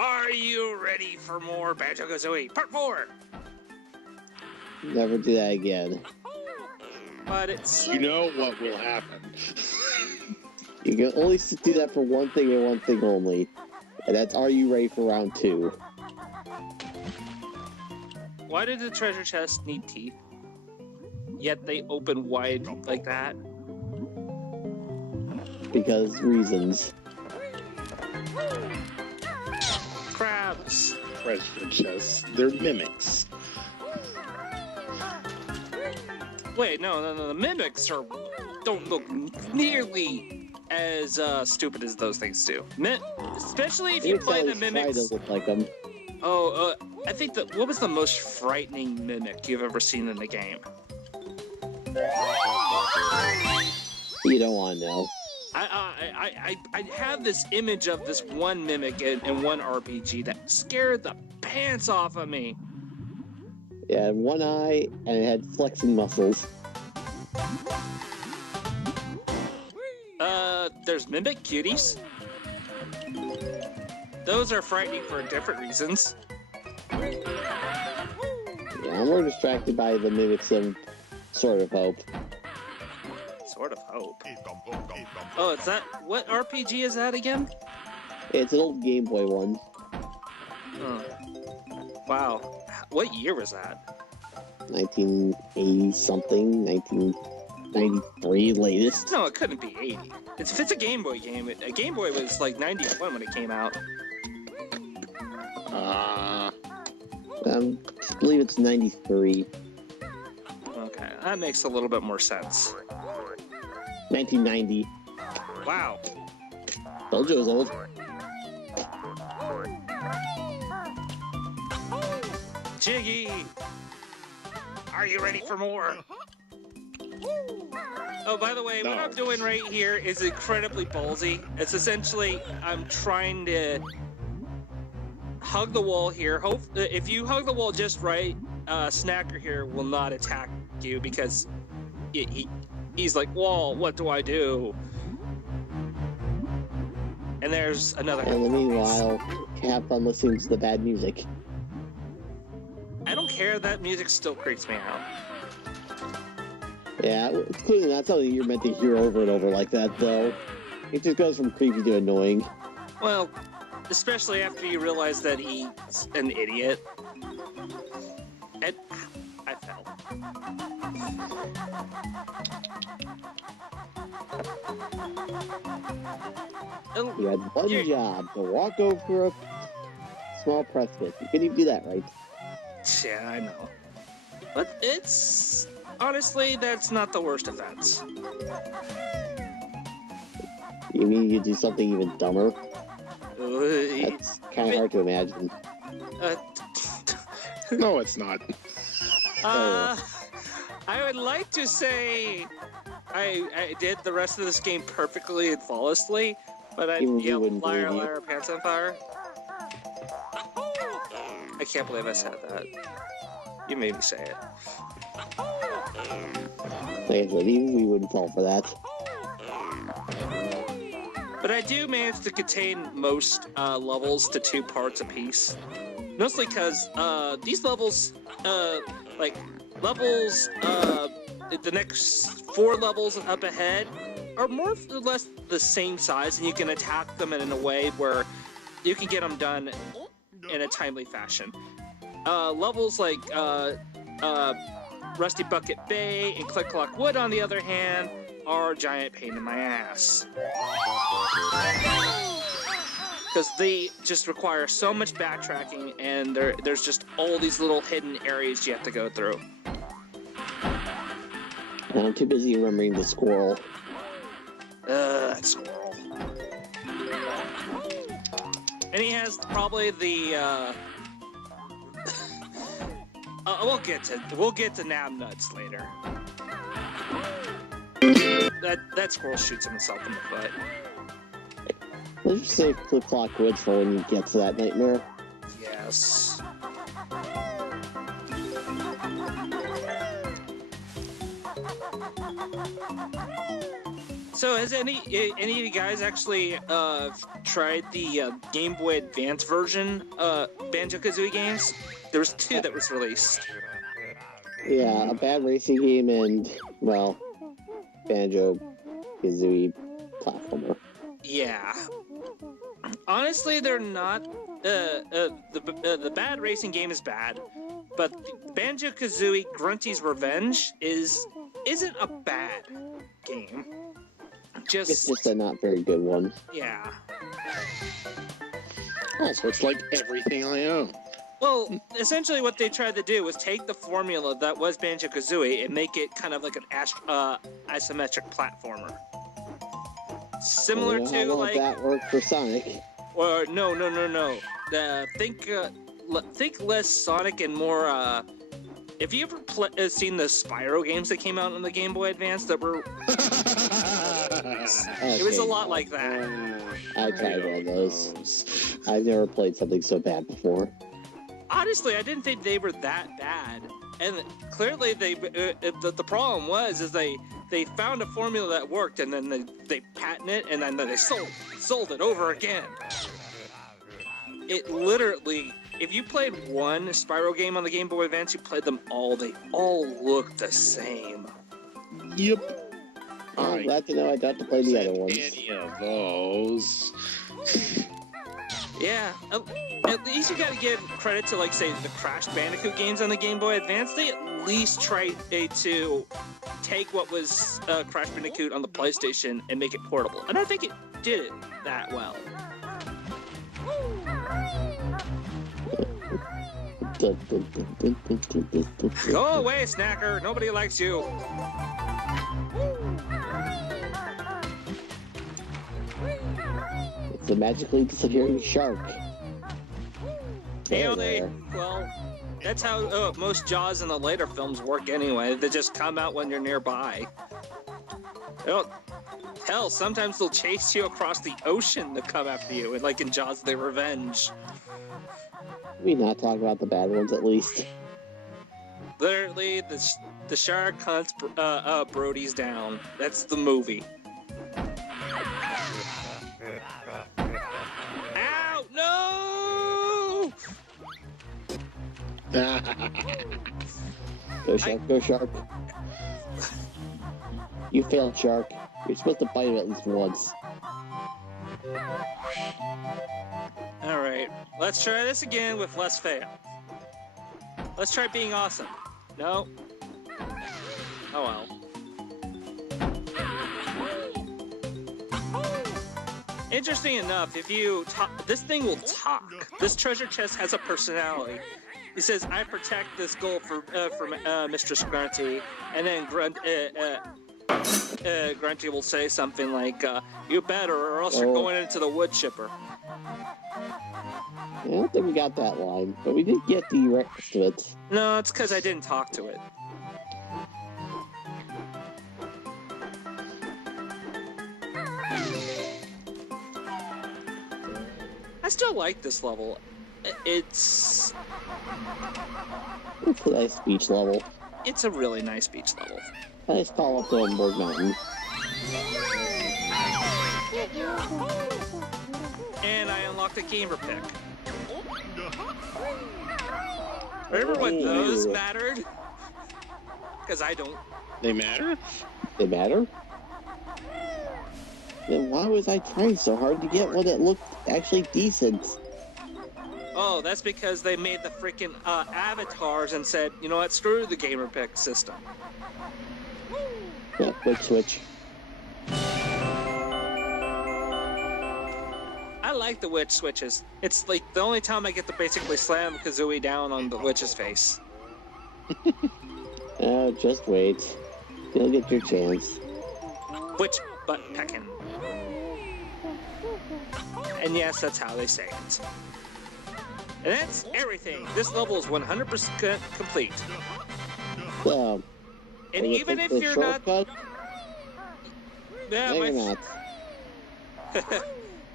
Are you ready for more Banjo Kazooie Part 4? Never do that again. But it's... You know what will happen. You can only do that for one thing and one thing only. And that's, are you ready for round 2? Why did the treasure chest need teeth? Yet they open wide like that? Because reasons. Crabs. Treasure chests. They're mimics. Wait, no, the mimics don't look nearly as stupid as those things do. Especially if you play the mimics. Try to look like them. Oh, I think what was the most frightening mimic you've ever seen in the game? You don't want to know. I have this image of this one mimic in one RPG that scared the pants off of me. It had one eye and it had flexing muscles. There's mimic cuties. Those are frightening for different reasons. Yeah, I'm more distracted by the mimics of Sword of Hope. Sword of Hope. Oh, is that... What RPG is that again? It's an old Game Boy one. Oh. Wow. What year was that? 1980-something, 1993 latest. No, it couldn't be 80. If it's a Game Boy game, a Game Boy was like 91 when it came out. I believe it's 93. Okay, that makes a little bit more sense. 1990. Wow. Told you it was old. Jiggy! Are you ready for more? Oh, by the way, what I'm doing right here is incredibly ballsy. It's essentially, I'm trying to hug the wall here. If you hug the wall just right, Snacker here will not attack you because he's like, wall, what do I do? And there's another. And in the meanwhile, have fun listening to the bad music. I don't care, that music still creeps me out. Yeah, it's clearly not something you're meant to hear over and over like that, though. It just goes from creepy to annoying. Well, especially after you realize that he's an idiot. And I fell. You had one job, to walk over a small precipice. You couldn't even do that, right? Yeah, I know. But it's... Honestly, that's not the worst offense. You mean you do something even dumber? That's kind of hard to imagine. No, it's not. I would like to say I did the rest of this game perfectly and flawlessly, but I yelled liar, liar, pants on fire. I can't believe I said that. You made me say it. Like I said, even we wouldn't fall for that. But I do manage to contain most levels to 2 parts apiece. Mostly because these levels, the next 4 levels up ahead are more or less the same size, and you can attack them in a way where you can get them done in a timely fashion. Levels like Rusty Bucket Bay and Click Clock Wood, on the other hand, are a giant pain in my ass. Because they just require so much backtracking, and there's just all these little hidden areas you have to go through. And I'm too busy remembering the squirrel. That squirrel. And he has probably the, we'll get to Nab Nuts later. That squirrel shoots himself in the foot. Let's just save Click Clock Wood for when you get to that nightmare. Yes. So has any of you guys actually tried the Game Boy Advance version Banjo Kazooie games? There was 2 that was released. Yeah, a bad racing game and, well, Banjo Kazooie platformer. Yeah. Honestly, they're not. The bad racing game is bad, but Banjo Kazooie Grunty's Revenge isn't a bad game. It's just a not very good one. Yeah. Oh, so it's like everything I own. Well, essentially what they tried to do was take the formula that was Banjo Kazooie and make it kind of like an isometric platformer. Similar to how like that work for Sonic. Or no. Think less Sonic and more. Have you ever seen the Spyro games that came out on the Game Boy Advance that were? It was a lot like that. I tried one of those. I've never played something so bad before. Honestly, I didn't think they were that bad, and clearly the problem was they found a formula that worked, and then they patented it, and then they sold it over again. It literally, if you played one Spyro game on the Game Boy Advance, you played them all. They all look the same. Yep. I'm glad to know I don't have to play the other ones. Any of those. Yeah, at least you gotta give credit to, like, say, the Crash Bandicoot games on the Game Boy Advance. They at least tried to take what was Crash Bandicoot on the PlayStation and make it portable. And I think it did it that well. Go away, Snacker. Nobody likes you. It's a magically disappearing shark. Well, that's how most Jaws in the later films work anyway. They just come out when you're nearby. Hell, sometimes they'll chase you across the ocean to come after you, and like in Jaws: The Revenge. We not talk about the bad ones at least. Literally, the shark hunts Brody's down. That's the movie. Ow! No! Go shark, go shark. You failed, shark. You're supposed to bite him at least once. Alright, let's try this again with less fail. Let's try being awesome. No. Oh well. Interesting enough, if you talk, this thing will talk. This treasure chest has a personality. It says, "I protect this gold for Mistress Grunty," and then Grunty will say something like, "You better, or else you're going into the wood chipper." I don't think we got that line, but we did get the rest of it. No, it's because I didn't talk to it. I still like this level. It's a nice beach level. It's a really nice beach level. Nice tall up on Bird Mountain. And I unlocked a gamer pick. Remember when those mattered? Because I don't. They matter? They matter? Then why was I trying so hard to get one that looked actually decent? Oh, that's because they made the freaking avatars and said, you know what, screw the gamer pick system. Yeah, quick switch. I like the witch switches. It's like the only time I get to basically slam Kazooie down on the witch's face. Oh, just wait. You'll get your chance. Witch butt pecking. And yes, that's how they say it. And that's everything. This level is 100% complete. And even if you're shortcut? not... No, you're not.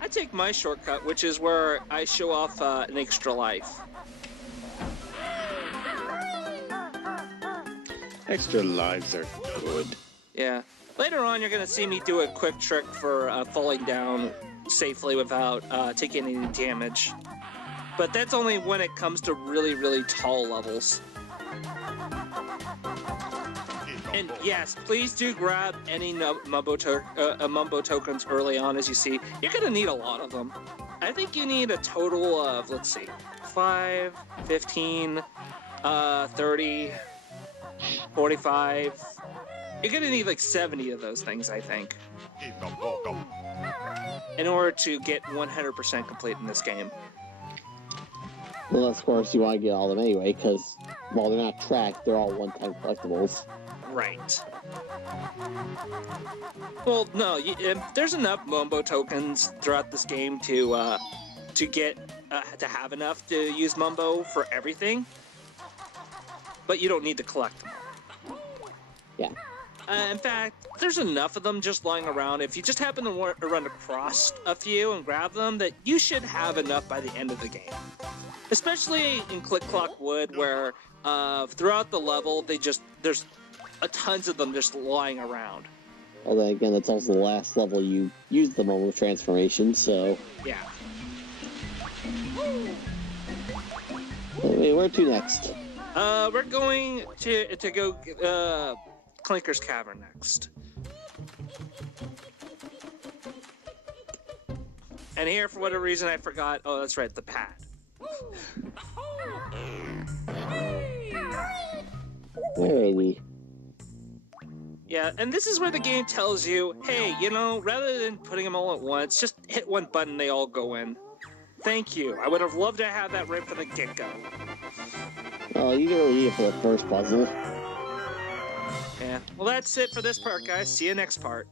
I take my shortcut, which is where I show off an extra life. Extra lives are good. Yeah. Later on, you're going to see me do a quick trick for falling down safely without taking any damage. But that's only when it comes to really, really tall levels. And yes, please do grab any Mumbo tokens early on, as you see. You're going to need a lot of them. I think you need a total of, let's see, 5, 15, 30, 45. You're going to need like 70 of those things, I think, in order to get 100% complete in this game. Well, of course, you want to get all of them anyway, because while they're not tracked, they're all one-time collectibles. Right. Well, no, there's enough Mumbo tokens throughout this game to have enough to use Mumbo for everything, but you don't need to collect them. Yeah. In fact, there's enough of them just lying around. If you just happen to run across a few and grab them, that you should have enough by the end of the game. Especially in Click Clock Wood, where throughout the level, there's tons of them just lying around. Although again, that's also the last level you use the Momo transformation, so... Yeah. Wait, where to next? We're going to go Clinker's Cavern next. And here, for whatever reason, I forgot. Oh, that's right, the pad. Alrighty. Yeah, and this is where the game tells you, hey, you know, rather than putting them all at once, just hit one button, they all go in. Thank you. I would have loved to have that right from the get-go. Oh, you didn't really need it for the first puzzle. Yeah. Well, that's it for this part, guys. See you next part.